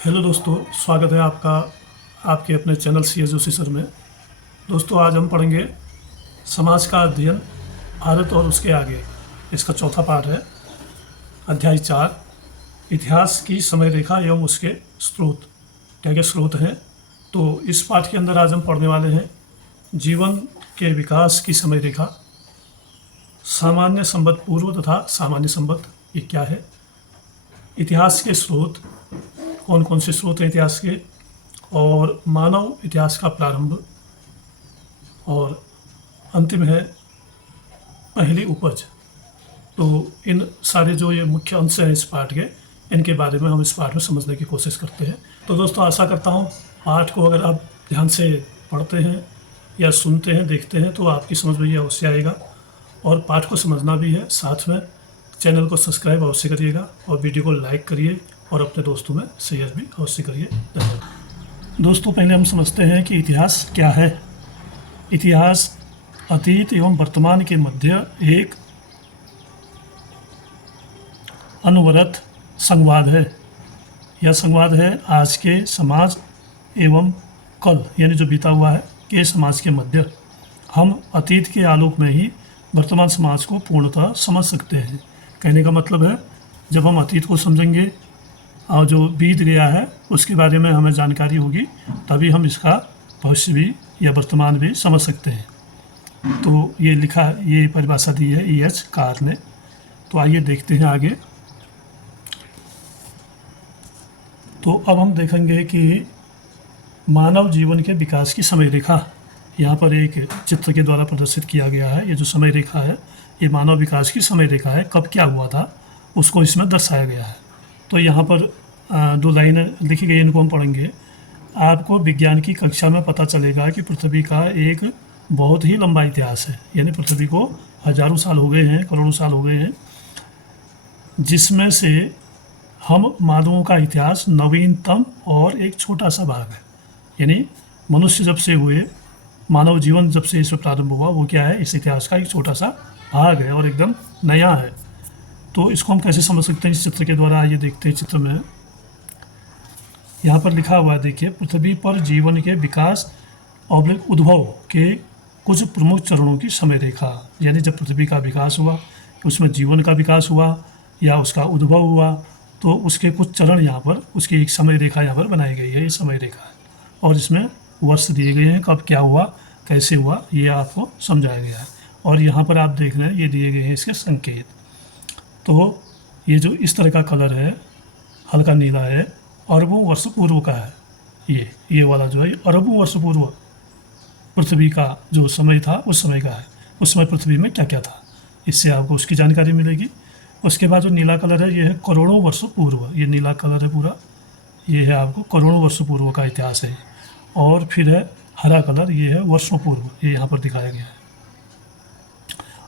Hello दोस्तों, स्वागत है आपका आपके अपने channel C S Joshi sir में। दोस्तों, आज हम पढ़ेंगे समाज का अध्ययन, भारत और उसके आगे। इसका चौथा पार्ट है अध्याय 4, इतिहास की समय रेखा एवं उसके स्रोत। क्या क्या स्रोत हैं? तो इस पाठ के अंदर आज हम पढ़ने वाले हैं जीवन के विकास की समय रेखा, सामान्य संवत पूर्व तथा सामान्य संवत ये क्या है, इतिहास के स्रोत, कौन कौन से स्रोत हैं इतिहास के, और मानव इतिहास का प्रारंभ, और अंतिम है पहली उपज। तो इन सारे जो ये मुख्य अंश हैं इस पाठ के, इनके बारे में हम इस पाठ में समझने की कोशिश करते हैं। तो दोस्तों, आशा करता हूँ पाठ को अगर आप ध्यान से पढ़ते हैं या सुनते हैं, देखते हैं, तो आपकी समझ में ये अवश्य आएगा। और पाठ को समझना भी है, साथ में चैनल को सब्सक्राइब अवश्य करिएगा और वीडियो को लाइक करिए और अपने दोस्तों में शेयर भी अवश्य करिए। धन्यवाद। दोस्तों, पहले हम समझते हैं कि इतिहास क्या है। इतिहास अतीत एवं वर्तमान के मध्य एक अनवरत संवाद है। यह संवाद है आज के समाज एवं कल यानी जो बीता हुआ है के समाज के मध्य। हम अतीत के आलोक में ही वर्तमान समाज को पूर्णतः समझ सकते हैं। कहने का मतलब है, जब हम अतीत को समझेंगे और जो बीत गया है उसके बारे में हमें जानकारी होगी, तभी हम इसका भविष्य भी या वर्तमान भी समझ सकते हैं। तो ये लिखा, ये परिभाषा दी है E.H. कार ने। तो आइए देखते हैं आगे। तो अब हम देखेंगे कि मानव जीवन के विकास की समय रेखा यहाँ पर एक चित्र के द्वारा प्रदर्शित किया गया है। ये जो समय रेखा है, ये मानव विकास की समय रेखा है। कब क्या हुआ था उसको इसमें दर्शाया गया है। तो यहाँ पर दो लाइनें लिखी गई, इनको हम पढ़ेंगे। आपको विज्ञान की कक्षा में पता चलेगा कि पृथ्वी का एक बहुत ही लंबा इतिहास है, यानी पृथ्वी को हजारों साल हो गए हैं, करोड़ों साल हो गए हैं, जिसमें से हम मानवों का इतिहास नवीनतम और एक छोटा सा भाग है। यानी मनुष्य जब से हुए, मानव जीवन जब से इसमें प्रारंभ हुआ, वो क्या है, इस इतिहास का एक छोटा सा भाग है और एकदम नया है। तो इसको हम कैसे समझ सकते हैं इस चित्र के द्वारा? आइए देखते हैं। चित्र में यहाँ पर लिखा हुआ है, देखिए, पृथ्वी पर जीवन के विकास और उद्भव के कुछ प्रमुख चरणों की समय रेखा। यानी जब पृथ्वी का विकास हुआ, उसमें जीवन का विकास हुआ या उसका उद्भव हुआ, तो उसके कुछ चरण यहाँ पर, उसकी एक समय रेखा यहाँ पर बनाई गई है। ये समय रेखा है और इसमें वर्ष दिए गए हैं, कब क्या हुआ, कैसे हुआ, ये आपको समझाया गया है। और यहाँ पर आप देख रहे हैं, ये दिए गए हैं इसके संकेत। तो ये जो इस तरह का कलर है, हल्का नीला है, अरबों वर्ष पूर्व का है। ये वाला जो है अरबों वर्ष पूर्व पृथ्वी का जो समय था, उस समय का है। उस समय पृथ्वी में क्या क्या था, इससे आपको उसकी जानकारी मिलेगी। उसके बाद जो नीला कलर है, ये है करोड़ों वर्ष पूर्व। ये नीला कलर है पूरा, ये है आपको करोड़ों वर्ष पूर्व का इतिहास है। और फिर है हरा कलर, ये है वर्षों पूर्व, ये यहाँ पर दिखाया गया है।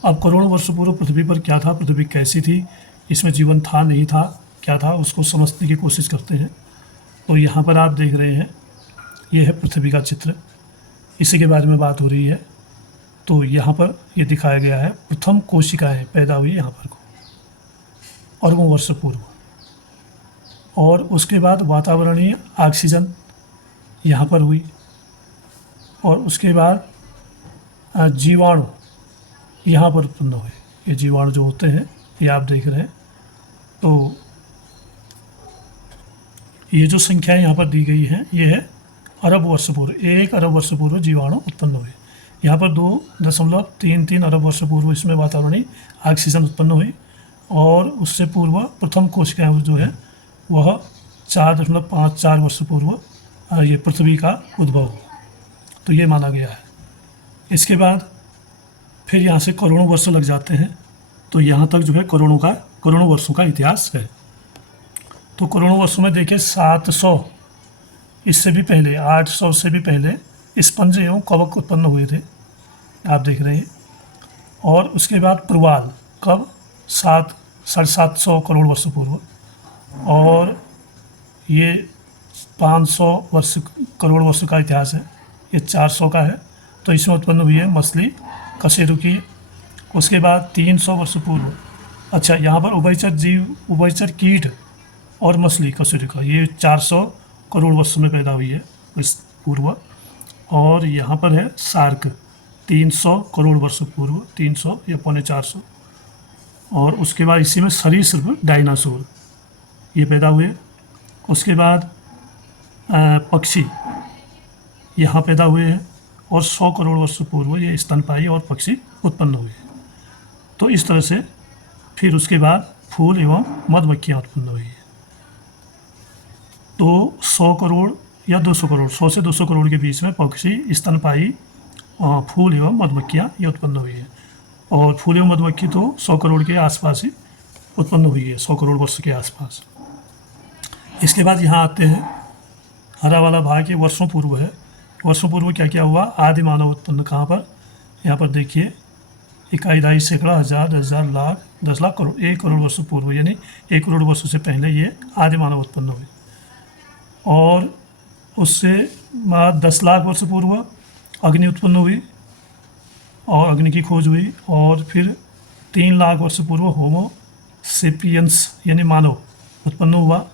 अब करोड़ों वर्ष पूर्व पृथ्वी पर क्या था, पृथ्वी कैसी थी, इसमें जीवन था नहीं था, क्या था, उसको समझने की कोशिश करते हैं। तो यहाँ पर आप देख रहे हैं, ये है पृथ्वी का चित्र, इसी के बारे में बात हो रही है। तो यहाँ पर ये दिखाया गया है, प्रथम कोशिकाएँ पैदा हुई यहाँ पर को अरबों वर्ष पूर्व। और उसके बाद वातावरणीय ऑक्सीजन यहाँ पर हुई। और उसके बाद जीवाणु यहाँ पर उत्पन्न हुए। ये जीवाणु जो होते हैं, ये आप देख रहे हैं। तो ये जो संख्याएं यहाँ पर दी गई हैं, ये है अरब वर्ष पूर्व, 1 अरब वर्ष पूर्व जीवाणु उत्पन्न हुए। यहाँ पर 2.33 अरब वर्ष पूर्व इसमें वातावरणीय ऑक्सीजन उत्पन्न हुई। और उससे पूर्व प्रथम कोशिकाएं जो है वह 4.54 वर्ष पूर्व ये पृथ्वी का उद्भव। तो ये माना गया है। इसके बाद फिर यहाँ से करोड़ों वर्ष लग जाते हैं। तो यहाँ तक जो है करोड़ों वर्षों का इतिहास है। तो करोड़ों वर्षों में देखिए 700, इससे भी पहले 800 से भी पहले स्पंज एवं कवक उत्पन्न हुए थे, आप देख रहे हैं। और उसके बाद प्रवाल, कब, 700-750 करोड़ वर्ष पूर्व। और ये 500 करोड़ वर्ष का इतिहास है, ये 400 का है। तो इसमें उत्पन्न हुई है मछली कशेरुकी। उसके बाद 300 वर्ष पूर्व, अच्छा यहाँ पर उभयचर जीव, उभयचर कीट और मछली कशेरुका, ये 400 करोड़ वर्ष में पैदा हुई है इस पूर्व। और यहाँ पर है शार्क 300 करोड़ वर्ष पूर्व, 300 या 350। और उसके बाद इसी में सरीसृप डायनासोर ये पैदा हुए। उसके बाद पक्षी यहाँ पैदा हुए हैं और 100 करोड़ वर्ष पूर्व ये स्तनपायी और पक्षी उत्पन्न हुए। तो इस तरह से फिर उसके बाद फूल एवं मधुमक्खियाँ उत्पन्न हुई है। तो 100 करोड़ या 200 करोड़, 100 से 200 करोड़ के बीच में पक्षी, स्तनपायी, फूल एवं मधुमक्खियाँ ये उत्पन्न हुई है। और फूल एवं मधुमक्खी तो 100 करोड़ के आसपास ही उत्पन्न हुई है, 100 करोड़ वर्ष के आसपास। इसके बाद यहाँ आते हैं, हरा वाला भाग ये वर्षों पूर्व है। वर्षों पूर्व क्या क्या हुआ? आदि मानव उत्पन्न कहाँ पर? यहाँ पर देखिए, इकाई, दहाई, सैकड़ा, हज़ार, 10,000, लाख, 10 लाख, करोड़, 1 करोड़ वर्ष पूर्व, यानी 1 करोड़ वर्ष से पहले ये आदि मानव उत्पन्न हुए। और उससे बाद 10 लाख वर्ष पूर्व अग्नि उत्पन्न हुई और अग्नि की खोज हुई। और फिर 3 लाख वर्ष पूर्व होमो सेपियंस यानी मानव उत्पन्न हुआ।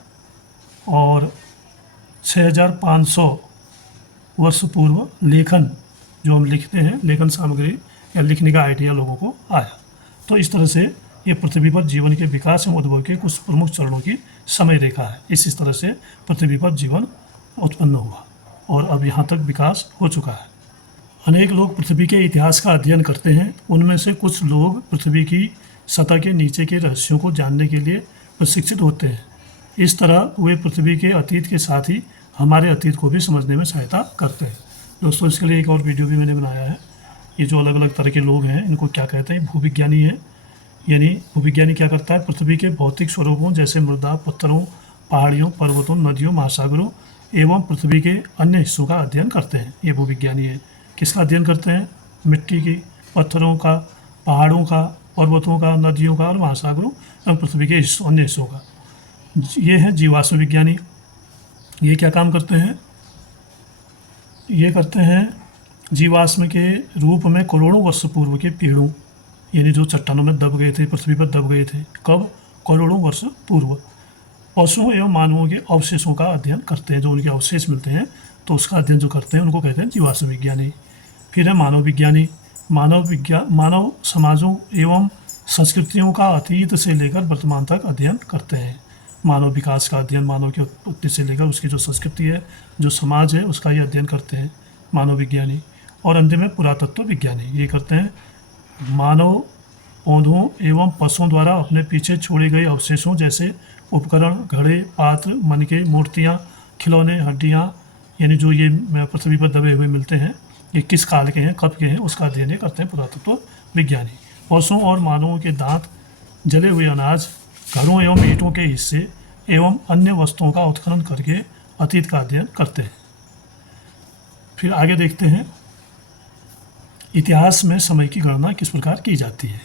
और 6,500 वर्ष पूर्व लेखन, जो हम लिखते हैं, लेखन सामग्री या लिखने का आइडिया लोगों को आया। तो इस तरह से ये पृथ्वी पर जीवन के विकास एवं उद्भव के कुछ प्रमुख चरणों की समय रेखा है। इस तरह से पृथ्वी पर जीवन उत्पन्न हुआ और अब यहाँ तक विकास हो चुका है। अनेक लोग पृथ्वी के इतिहास का अध्ययन करते हैं। उनमें से कुछ लोग पृथ्वी की सतह के नीचे के रहस्यों को जानने के लिए प्रशिक्षित होते हैं। इस तरह वे पृथ्वी के अतीत के साथ ही हमारे अतीत को भी समझने में सहायता करते हैं। दोस्तों, इसके लिए एक और वीडियो भी मैंने बनाया है। ये जो अलग अलग तरह के लोग हैं, इनको क्या कहते हैं? भूविज्ञानी है। यानी भूविज्ञानी क्या करता है? पृथ्वी के भौतिक स्वरूपों जैसे मृदा, पत्थरों, पहाड़ियों, पर्वतों, नदियों, महासागरों एवं पृथ्वी के अन्य हिस्सों का अध्ययन करते हैं। ये भूविज्ञानी है। किसका अध्ययन करते हैं? मिट्टी की, पत्थरों का, पहाड़ों का, पर्वतों का, नदियों का और महासागरों एवं पृथ्वी के अन्य हिस्सों का। ये हैं जीवाश्म विज्ञानी। ये क्या काम करते हैं? ये करते हैं जीवाश्म के रूप में करोड़ों वर्ष पूर्व के पेड़ों, यानी जो चट्टानों में दब गए थे, पृथ्वी पर दब गए थे, कब? करोड़ों वर्ष पूर्व। पशुओं एवं मानवों के अवशेषों का अध्ययन करते हैं। जो उनके अवशेष मिलते हैं तो उसका अध्ययन जो करते हैं उनको कहते हैं जीवाश्म विज्ञानी। फिर है मानव विज्ञानी। मानव समाजों एवं संस्कृतियों का अतीत से लेकर वर्तमान तक अध्ययन करते हैं। मानव विकास का अध्ययन, मानव की उत्पत्ति से लेकर उसकी जो संस्कृति है, जो समाज है, उसका ये अध्ययन करते हैं मानव विज्ञानी। और अंत में पुरातत्व विज्ञानी ये करते हैं मानव पौधों एवं पशुओं द्वारा अपने पीछे छोड़े गए अवशेषों जैसे उपकरण, घड़े, पात्र, मनके, मूर्तियाँ, खिलौने, हड्डियाँ, यानी जो ये पृथ्वी पर दबे हुए मिलते हैं, ये किस काल के हैं, कब के हैं, उसका अध्ययन करते हैं पुरातत्व विज्ञानी। पशुओं और मानवों के दांत, जले हुए अनाज, घरों एवं ईंटों के हिस्से एवं अन्य वस्तुओं का उत्खनन करके अतीत का अध्ययन करते हैं। फिर आगे देखते हैं इतिहास में समय की गणना किस प्रकार की जाती है।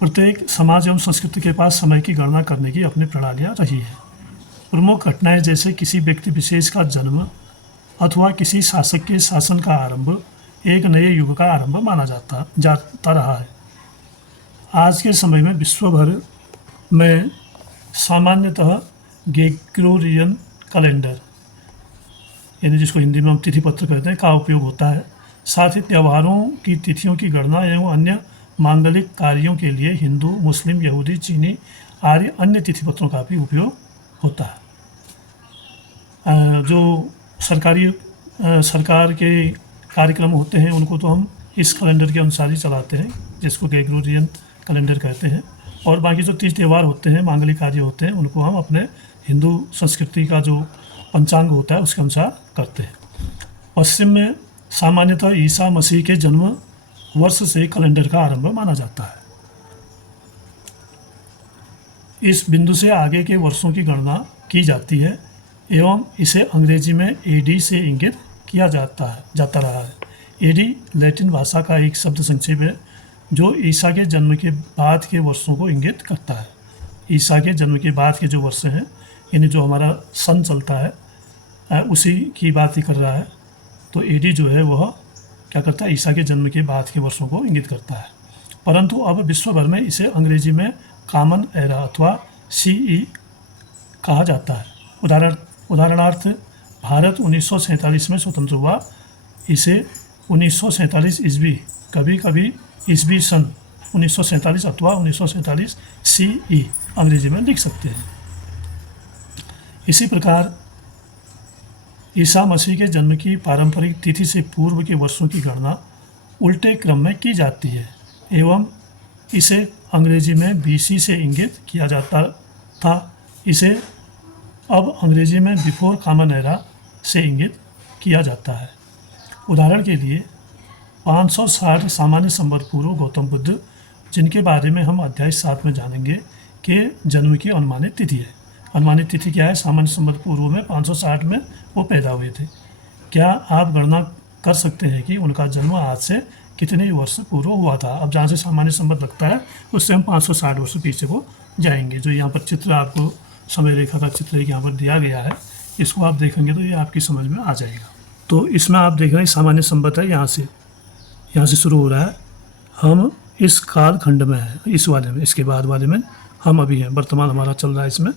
प्रत्येक समाज एवं संस्कृति के पास समय की गणना करने की अपनी प्रणालियाँ रही है। प्रमुख घटनाएं जैसे किसी व्यक्ति विशेष का जन्म अथवा किसी शासक के शासन का आरंभ एक नए युग का आरंभ माना जाता रहा है। आज के समय में विश्व भर में सामान्यतः ग्रेगोरियन कैलेंडर, यानी जिसको हिंदी में हम तिथि पत्र कहते हैं, का उपयोग होता है। साथ ही त्योहारों की तिथियों की गणना एवं अन्य मांगलिक कार्यों के लिए हिंदू, मुस्लिम, यहूदी, चीनी आदि अन्य तिथि पत्रों का भी उपयोग होता है। जो सरकार के कार्यक्रम होते हैं उनको तो हम इस कैलेंडर के अनुसार ही चलाते हैं, जिसको ग्रेगोरियन कैलेंडर कहते हैं। और बाकी जो तीज त्यौहार होते हैं, मांगलिक कार्य होते हैं, उनको हम अपने हिंदू संस्कृति का जो पंचांग होता है उसके अनुसार करते हैं। पश्चिम में सामान्यतः ईसा मसीह के जन्म वर्ष से कैलेंडर का आरंभ माना जाता है। इस बिंदु से आगे के वर्षों की गणना की जाती है एवं इसे अंग्रेजी में एडी से इंगित किया जाता रहा है। एडी लैटिन भाषा का एक शब्द संक्षेप है जो ईसा के जन्म के बाद के वर्षों को इंगित करता है। ईसा के जन्म के बाद के जो वर्ष हैं, यानी जो हमारा सन चलता है, उसी की बात ही कर रहा है। तो एडी जो है वह क्या करता है? ईसा के जन्म के बाद के वर्षों को इंगित करता है। परंतु अब विश्व भर में इसे अंग्रेजी में कॉमन एरा अथवा सीई कहा जाता है। उदाहरण उदाहरणार्थ भारत 1947 में स्वतंत्र हुआ, इसे 1947 ईस्वी, कभी कभी ईस्वी सन 1947 अथवा 1947 CE अंग्रेजी में लिख सकते हैं। इसी प्रकार ईसा मसीह के जन्म की पारंपरिक तिथि से पूर्व के वर्षों की गणना उल्टे क्रम में की जाती है एवं इसे अंग्रेजी में BC से इंगित किया जाता था। इसे अब अंग्रेजी में बिफोर कॉमन एरा से इंगित किया जाता है। उदाहरण के लिए 560 सामान्य संवत पूर्व गौतम बुद्ध, जिनके बारे में हम अध्याय 7 में जानेंगे, के जन्म की अनुमानित तिथि है। अनुमानित तिथि क्या है? सामान्य संवत पूर्व में 560 में वो पैदा हुए थे। क्या आप गणना कर सकते हैं कि उनका जन्म आज से कितने वर्ष पूर्व हुआ था? अब जहाँ से सामान्य संवत लगता है उससे हम 560 वर्ष पीछे को जाएंगे। जो यहाँ पर चित्र आपको समय रेखा का चित्र यहाँ पर दिया गया है, इसको आप देखेंगे तो ये आपकी समझ में आ जाएगा। तो इसमें आप देख रहे हैं सामान्य संवत है, यहाँ से शुरू हो रहा है। हम इस कालखंड में हैं, इस वाले में, इसके बाद वाले में हम अभी हैं, वर्तमान हमारा चल रहा है इसमें।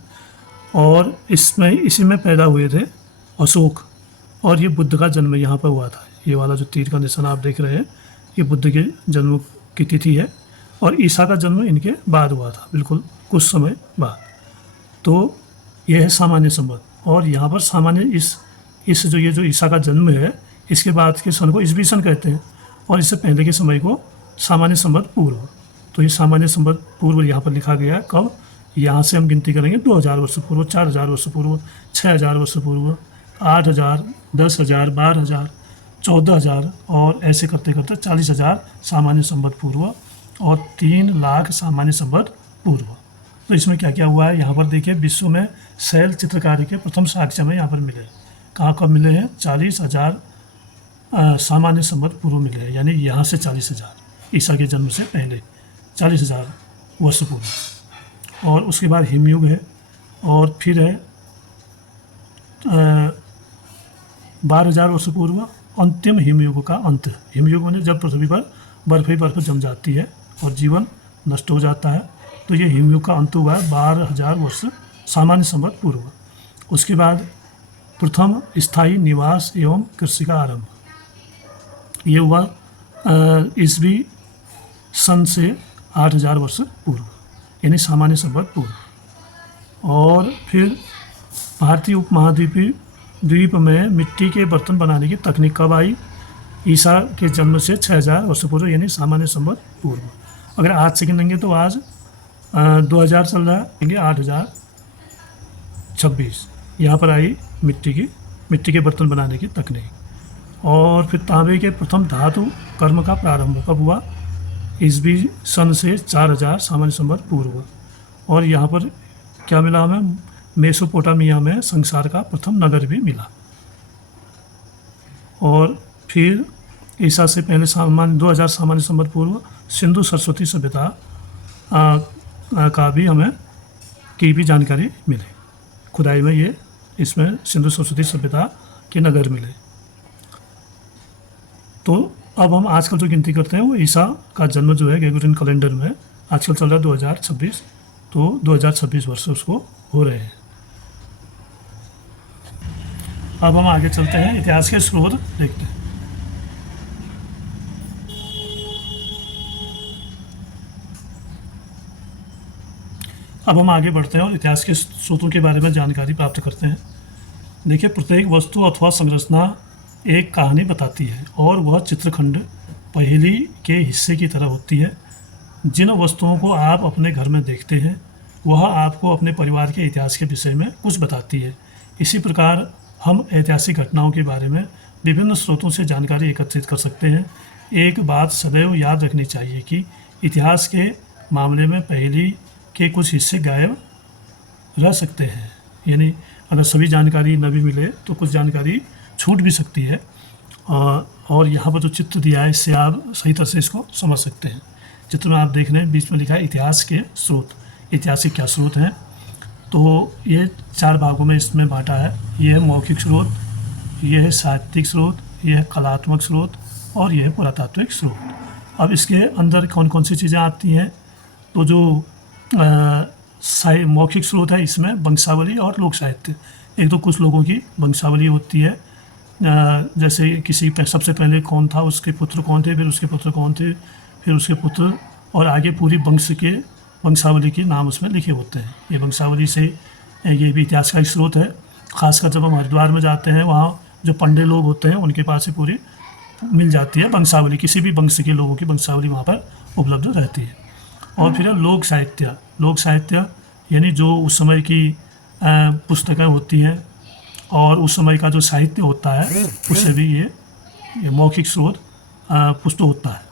और इसी में पैदा हुए थे अशोक, और ये बुद्ध का जन्म यहाँ पर हुआ था। ये वाला जो तीर का निशान आप देख रहे हैं, ये बुद्ध के जन्म की तिथि है, और ईसा का जन्म इनके बाद हुआ था, बिल्कुल कुछ समय बाद। तो ये है सामान्य संवत। और यहाँ पर सामान्य इस जो ईसा का जन्म है, इसके बाद के सन को ईस्वी सन कहते हैं, और इससे पहले के समय को सामान्य संवत पूर्व। तो ये सामान्य संवत पूर्व यहाँ पर लिखा गया है। कब? यहाँ से हम गिनती करेंगे 2000 वर्ष पूर्व, 4000 वर्ष पूर्व, 6000 वर्ष पूर्व, 8000, 10,000, 12,000, 14,000, और ऐसे करते करते 40,000 सामान्य संवत पूर्व और 3 लाख सामान्य संवत पूर्व। तो इसमें क्या क्या हुआ है यहाँ पर देखिए। विश्व में शैल चित्रकारी के प्रथम साक्ष्य में यहाँ पर मिले। कहाँ कब मिले हैं? 40,000 सामान्य संवत पूर्व मिले हैं, यानी यहाँ से 40,000 ईसा के जन्म से पहले 40,000 वर्ष पूर्व। और उसके बाद हिमयुग है, और फिर है 12,000 वर्ष पूर्व अंतिम हिमयुग का अंत। हिमयुग में जब पृथ्वी पर बर्फ ही बर्फ जम जाती है और जीवन नष्ट हो जाता है, तो ये हिमयुग का अंत हुआ है 12,000 वर्ष सामान्य संवत पूर्व। उसके बाद प्रथम स्थायी निवास एवं कृषि का आरंभ, ये हुआ ईस्वी सन से 8,000 वर्ष पूर्व, यानी सामान्य संवत पूर्व। और फिर भारतीय उपमहाद्वीप में मिट्टी के बर्तन बनाने की तकनीक कब आई? ईसा के जन्म से 6,000 वर्ष पूर्व, यानी सामान्य संवत पूर्व। अगर आज से गिनेंगे तो आज 2000 चल रहा है, 8,026 यहाँ पर आई मिट्टी के बर्तन बनाने की तकनीक। और फिर तांबे के प्रथम धातु कर्म का प्रारंभ कब हुआ? ईस्वी सन से 4,000 सामान्य संवत पूर्व। और यहाँ पर क्या मिला हमें? मेसोपोटामिया में संसार का प्रथम नगर भी मिला। और फिर ईसा से पहले 2000 सामान्य संवत पूर्व सिंधु सरस्वती सभ्यता का भी हमें की भी जानकारी मिली। खुदाई में ये इसमें सिंधु सरस्वती सभ्यता के नगर मिले। तो अब हम आजकल जो गिनती करते हैं वो ईसा का जन्म जो है ग्रेगोरियन कैलेंडर में आजकल चल रहा है 2026, तो 2026 वर्ष उसको हो रहे हैं। अब हम आगे चलते हैं, इतिहास के स्रोत देखते हैं। अब हम आगे बढ़ते हैं और इतिहास के स्रोतों के बारे में जानकारी प्राप्त करते हैं। देखिए, प्रत्येक वस्तु अथवा संरचना एक कहानी बताती है और वह चित्रखंड पहेली के हिस्से की तरह होती है। जिन वस्तुओं को आप अपने घर में देखते हैं वह आपको अपने परिवार के इतिहास के विषय में कुछ बताती है। इसी प्रकार हम ऐतिहासिक घटनाओं के बारे में विभिन्न स्रोतों से जानकारी एकत्रित कर सकते हैं। एक बात सदैव याद रखनी चाहिए कि इतिहास के मामले में पहेली के कुछ हिस्से गायब रह सकते हैं, यानी अगर सभी जानकारी न भी मिले तो कुछ जानकारी छूट भी सकती है। और यहाँ पर जो चित्र दिया है इससे आप सही तरह से इसको समझ सकते हैं। चित्र में आप देख रहे हैं बीच में लिखा है इतिहास के स्रोत। ऐतिहासिक क्या स्रोत हैं? तो ये 4 भागों में इसमें बांटा है। ये है मौखिक स्रोत, ये है साहित्यिक स्रोत, ये है कलात्मक स्रोत और ये है पुरातात्विक स्रोत। अब इसके अंदर कौन कौन सी चीज़ें आती हैं? तो जो मौखिक स्रोत है, इसमें वंशावली और लोक साहित्य। एक तो कुछ लोगों की वंशावली होती है, जैसे किसी सबसे पहले कौन था, उसके पुत्र कौन थे, फिर उसके पुत्र कौन थे, फिर उसके पुत्र, और आगे पूरी वंशावली के नाम उसमें लिखे होते हैं। ये वंशावली से ये भी इतिहास का एक स्रोत है। खासकर जब हम हरिद्वार में जाते हैं, वहाँ जो पंडे लोग होते हैं उनके पास से पूरी मिल जाती है वंशावली, किसी भी वंश के लोगों की वंशावली वहाँ पर उपलब्ध रहती है। और फिर है लोक साहित्य। लोक साहित्य यानी जो उस समय की पुस्तकें होती हैं और उस समय का जो साहित्य होता है, उससे भी ये मौखिक स्रोत पुष्ट होता है।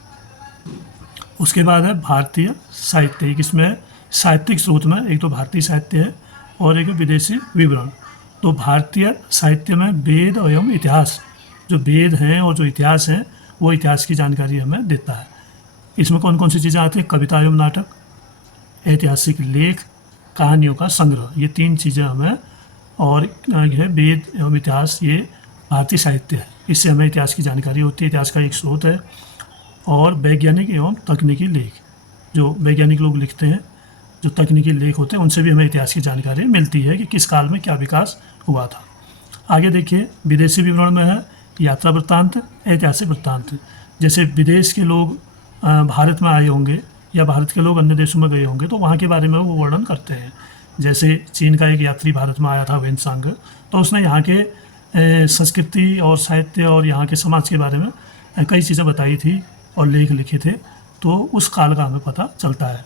उसके बाद है भारतीय साहित्य। इसमें साहित्यिक स्रोत में एक तो भारतीय साहित्य है और एक विदेशी विवरण। तो भारतीय साहित्य में वेद एवं इतिहास, जो वेद हैं और जो इतिहास है, वो इतिहास की जानकारी हमें देता है। इसमें कौन कौन सी चीज़ें आती हैं? कविता एवं नाटक, ऐतिहासिक लेख, कहानियों का संग्रह, ये 3 चीज़ें हमें, और यह वेद एवं इतिहास, ये भारतीय साहित्य है। इससे हमें इतिहास की जानकारी होती है, इतिहास का एक स्रोत है। और वैज्ञानिक एवं तकनीकी लेख, जो वैज्ञानिक लोग लिखते हैं, जो तकनीकी लेख होते हैं, उनसे भी हमें इतिहास की जानकारी मिलती है कि किस काल में क्या विकास हुआ था। आगे देखिए, विदेशी विवरण में है यात्रा वृत्तांत, ऐतिहासिक वृत्तांत। जैसे विदेश के लोग भारत में आए होंगे या भारत के लोग अन्य देशों में गए होंगे, तो वहाँ के बारे में वो वर्णन करते हैं। जैसे चीन का एक यात्री भारत में आया था, वेनसांग, तो उसने यहाँ के संस्कृति और साहित्य और यहाँ के समाज के बारे में कई चीज़ें बताई थी और लेख लिखे थे, तो उस काल का हमें पता चलता है।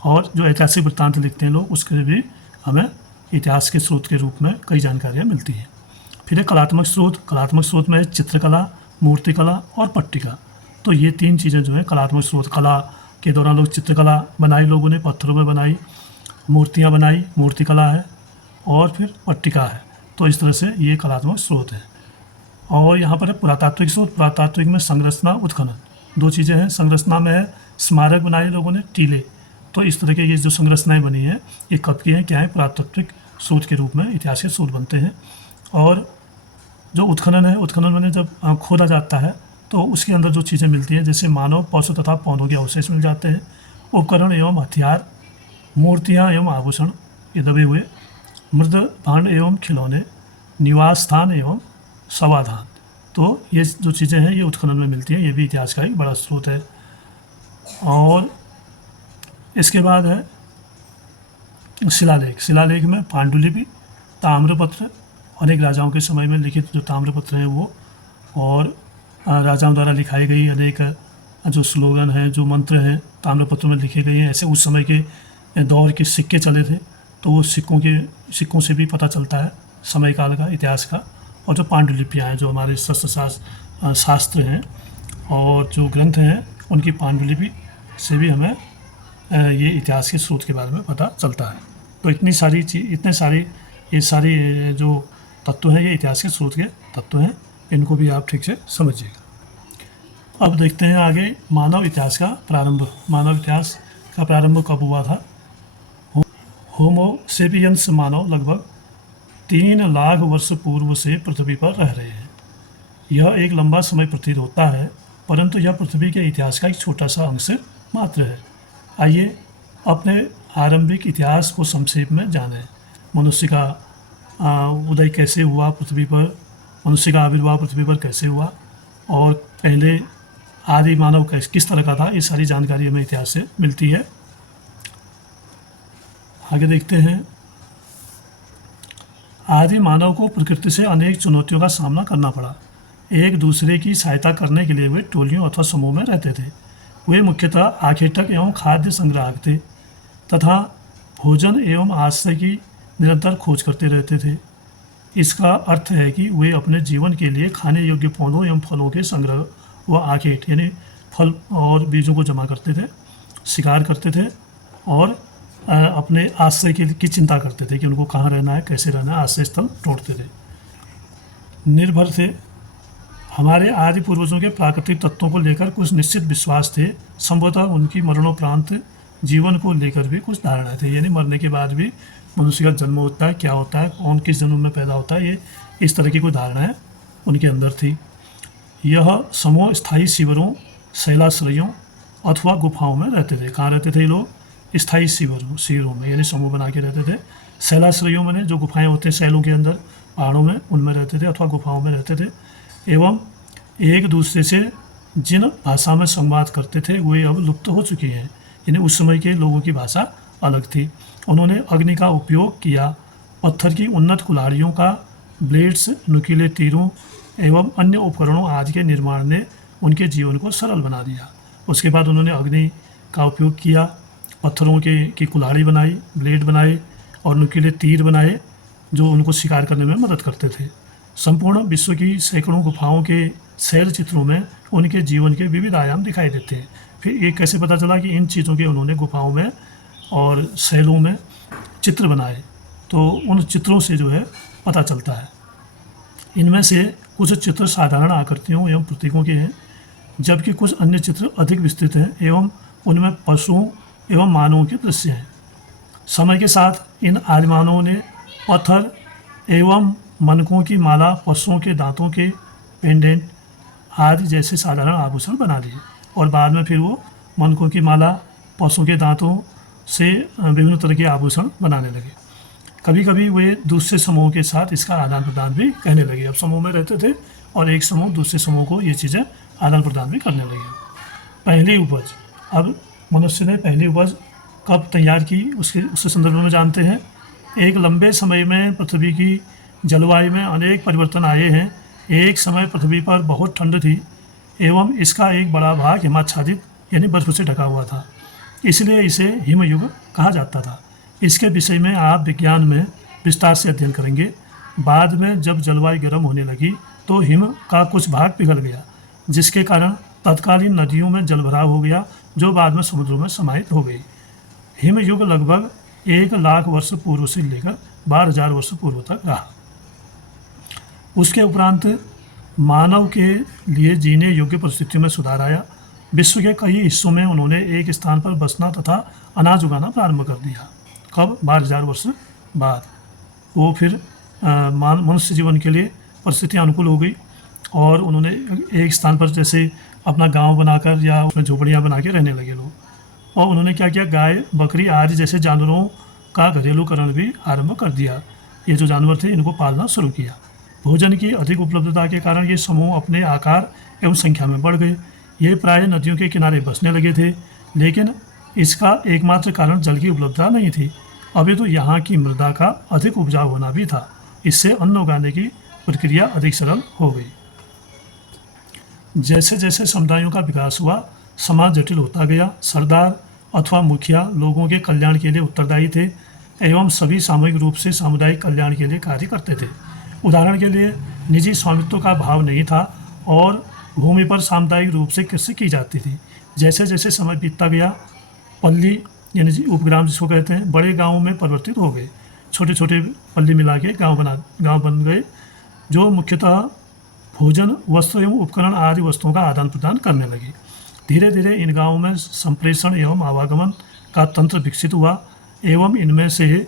और जो ऐतिहासिक वृत्तांत लिखते हैं लोग, उसके भी हमें इतिहास के स्रोत के रूप में कई जानकारियाँ मिलती हैं। फिर है कलात्मक स्रोत। कलात्मक स्रोत में चित्रकला, मूर्तिकला और पट्टिका। तो ये 3 चीज़ें जो है कलात्मक स्रोत। कला के दौरान लोग चित्रकला बनाई, लोगों ने पत्थरों में बनाई, मूर्तियाँ बनाई, मूर्तिकला है, और फिर पट्टिका है। तो इस तरह से ये कलात्मक स्रोत है। और यहाँ पर है पुरातात्विक स्रोत। पुरातात्विक में संरचना, उत्खनन, 2 चीज़ें हैं। संरचना में है स्मारक बनाए लोगों ने, टीले। तो इस तरह के ये जो संरचनाएँ बनी हैं, ये कब की हैं, क्या है? पुरातात्विक स्रोत के रूप में इतिहास के स्रोत बनते हैं। और जो उत्खनन है, उत्खनन में जब खोदा जाता है तो उसके अंदर जो चीज़ें मिलती हैं, जैसे मानव, पशु तथा पौधों के अवशेष मिल जाते हैं, उपकरण एवं हथियार, मूर्तियाँ एवं आभूषण, ये दबे हुए, मृद भांड एवं खिलौने, निवास स्थान एवं समाधान। तो ये जो चीज़ें हैं, ये उत्खनन में मिलती हैं। ये भी इतिहास का एक बड़ा स्रोत है। और इसके बाद है शिलालेख। शिलालेख में पांडुलिपि, ताम्रपत्र, अनेक राजाओं के समय में लिखित जो ताम्रपत्र है वो, और राजाओं द्वारा लिखाई गई अनेक जो स्लोगन हैं, जो मंत्र हैं, ताम्रपत्र में लिखे गए हैं। ऐसे उस समय के दौर के सिक्के चले थे, तो वो सिक्कों से भी पता चलता है समय काल का, इतिहास का। और जो पांडुलिपियाँ हैं, जो हमारे शास्त्र हैं और जो ग्रंथ हैं, उनकी पांडुलिपि से भी हमें ये इतिहास के स्रोत के बारे में पता चलता है। तो इतने सारे ये सारी जो तत्व हैं, ये इतिहास के स्रोत के तत्व हैं। इनको भी आप ठीक से समझिएगा। अब देखते हैं आगे मानव इतिहास का प्रारंभ। मानव इतिहास का प्रारंभ कब हुआ था? होमो सेपियंस मानव लगभग 3 लाख वर्ष पूर्व से पृथ्वी पर रह रहे हैं। यह एक लंबा समय प्रतीत होता है, परंतु यह पृथ्वी के इतिहास का एक छोटा सा अंश मात्र है। आइए अपने आरंभिक इतिहास को संक्षेप में जानें। मनुष्य का उदय कैसे हुआ पृथ्वी पर, मनुष्य का आविर्भाव पृथ्वी पर कैसे हुआ, और पहले आदि मानव किस तरह का था, ये सारी जानकारी हमें इतिहास से मिलती है। आगे देखते हैं। आदि मानव को प्रकृति से अनेक चुनौतियों का सामना करना पड़ा। एक दूसरे की सहायता करने के लिए वे टोलियों अथवा समूह में रहते थे। वे मुख्यतः आखेटक एवं खाद्य संग्राहक थे तथा भोजन एवं आश्रय की निरंतर खोज करते रहते थे। इसका अर्थ है कि वे अपने जीवन के लिए खाने योग्य पौधों एवं फलों के संग्रह व आखेट यानी फल और बीजों को जमा करते थे, शिकार करते थे, और अपने आश्रय की चिंता करते थे कि उनको कहाँ रहना है, कैसे रहना है, आश्रय स्थल ढूंढते थे, निर्भर थे। हमारे आदि पूर्वजों के प्राकृतिक तत्वों को लेकर कुछ निश्चित विश्वास थे। संभवतः उनकी मरणोपरांत जीवन को लेकर भी कुछ धारणाएं थे, यानी मरने के बाद भी मनुष्य का जन्म होता है, क्या होता है, कौन किस जन्म में पैदा होता है, ये इस तरह की कोई धारणाएं उनके अंदर थी। यह समूह स्थायी शिविरों, शैलाश्रयों अथवा गुफाओं में रहते थे। कहाँ रहते थे ये लोग? स्थायी शिविरों में यानी समूह बना के रहते थे। शैलाश्रयों में जो गुफाएं होते हैं शैलों के अंदर पहाड़ों में, उनमें रहते थे अथवा गुफाओं में रहते थे। एवं एक दूसरे से जिन भाषा में संवाद करते थे वे अब लुप्त हो चुकी हैं, यानी उस समय के लोगों की भाषा अलग थी। उन्होंने अग्नि का उपयोग किया, पत्थर की उन्नत कुल्हाड़ियों का, ब्लेड्स, नुकीले तीरों एवं अन्य उपकरणों आदि के निर्माण ने उनके जीवन को सरल बना दिया। उसके बाद उन्होंने अग्नि का उपयोग किया, पत्थरों की कुल्हाड़ी बनाई, ब्लेड बनाए और नुकीले तीर बनाए जो उनको शिकार करने में मदद करते थे। संपूर्ण विश्व की सैकड़ों गुफाओं के शैल चित्रों में उनके जीवन के विविध आयाम दिखाई देते हैं। फिर ये कैसे पता चला कि इन चीज़ों के उन्होंने गुफाओं में और शैलों में चित्र बनाए, तो उन चित्रों से जो है पता चलता है। इनमें से कुछ चित्र साधारण आकृतियों एवं प्रतीकों के हैं, जबकि कुछ अन्य चित्र अधिक विस्तृत हैं एवं उनमें पशुओं एवं मानवों के दृश्य हैं। समय के साथ इन आदिमानवों ने पत्थर एवं मनकों की माला, पशुओं के दांतों के पेंडेंट आदि जैसे साधारण आभूषण बना लिए और बाद में फिर वो मनकों की माला, पशुओं के दांतों से विभिन्न तरह के आभूषण बनाने लगे। कभी कभी वे दूसरे समूह के साथ इसका आदान प्रदान भी करने लगे। अब समूह में रहते थे और एक समूह दूसरे समूह को ये चीज़ें आदान प्रदान भी करने लगे। पहली उपज, अब मनुष्य ने पहली उपज कब तैयार की उसके संदर्भ में जानते हैं। एक लंबे समय में पृथ्वी की जलवायु में अनेक परिवर्तन आए हैं। एक समय पृथ्वी पर बहुत ठंड थी एवं इसका एक बड़ा भाग हिमाच्छादित यानी बर्फ से ढका हुआ था, इसलिए इसे हिमयुग कहा जाता था। इसके विषय में आप विज्ञान में विस्तार से अध्ययन करेंगे। बाद में जब जलवायु गर्म होने लगी तो हिम का कुछ भाग पिघल गया, जिसके कारण तत्कालीन नदियों में जलभराव हो गया जो बाद में समुद्रों में समाहित हो गई। हिमयुग लगभग 1,00,000 वर्ष पूर्व से लेकर 12,000 वर्ष पूर्व तक रहा। उसके उपरांत मानव के लिए जीने योग्य परिस्थितियों में सुधार आया। विश्व के कई हिस्सों में उन्होंने एक स्थान पर बसना तथा अनाज उगाना प्रारंभ कर दिया। कब? 12,000 वर्ष बाद। वो फिर मनुष्य जीवन के लिए परिस्थितियाँ अनुकूल हो गई और उन्होंने एक स्थान पर जैसे अपना गांव बनाकर या उसमें झोपड़ियाँ बना के रहने लगे लोग। और उन्होंने क्या किया, गाय, बकरी आदि जैसे जानवरों का घरेलूकरण भी आरंभ कर दिया। ये जो जानवर थे इनको पालना शुरू किया। भोजन की अधिक उपलब्धता के कारण ये समूह अपने आकार एवं संख्या में बढ़ गए। ये प्राय नदियों के किनारे बसने लगे थे, लेकिन इसका एकमात्र कारण जल की उपलब्धता नहीं थी, अभी तो यहाँ की मृदा का अधिक उपजाऊ होना भी था। इससे अन्न उगाने की प्रक्रिया अधिक सरल हो गई। जैसे जैसे समुदायों का विकास हुआ, समाज जटिल होता गया। सरदार अथवा मुखिया लोगों के कल्याण के लिए उत्तरदायी थे एवं सभी सामूहिक रूप से सामुदायिक कल्याण के लिए कार्य करते थे। उदाहरण के लिए निजी स्वामित्व का भाव नहीं था और भूमि पर सामुदायिक रूप से कृषि की जाती थी। जैसे जैसे समय बीतता गया, पल्ली यानी उपग्राम जिसको कहते हैं, बड़े गांवों में परिवर्तित हो गए। छोटे छोटे पल्ली मिला के गाँव बन गए, जो मुख्यतः भोजन, वस्त्र एवं उपकरण आदि वस्तुओं का आदान प्रदान करने लगे। धीरे धीरे इन गाँवों में संप्रेषण एवं आवागमन का तंत्र विकसित हुआ एवं इनमें से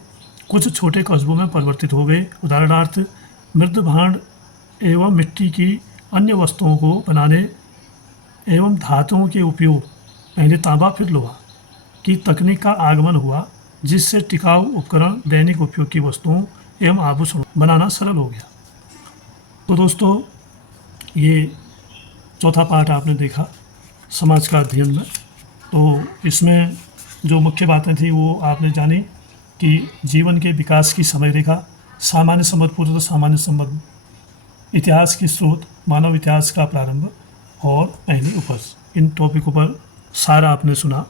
कुछ छोटे कस्बों में परिवर्तित हो गए। उदाहरणार्थ मृद भांड एवं मिट्टी की अन्य वस्तुओं को बनाने एवं धातुओं के उपयोग, पहले तांबा फिर लोहा की तकनीक का आगमन हुआ, जिससे टिकाऊ उपकरण, दैनिक उपयोग की वस्तुओं एवं आभूषण बनाना सरल हो गया। तो दोस्तों, ये चौथा पार्ट आपने देखा समाज का अध्ययन में। तो इसमें जो मुख्य बातें थी वो आपने जानी कि जीवन के विकास की समय रेखा, सामान्य संबंध पूर्व तो सामान्य संबंध, इतिहास की स्रोत, मानव इतिहास का प्रारंभ और पहली उपज, इन टॉपिकों पर सारा आपने सुना।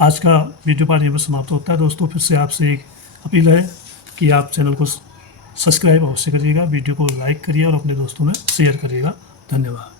आज का वीडियो पार्ट यहीं पर समाप्त होता है। दोस्तों, फिर से आपसे एक अपील है कि आप चैनल को सब्सक्राइब अवश्य करिएगा, वीडियो को लाइक करिए और अपने दोस्तों में शेयर करिएगा। धन्यवाद।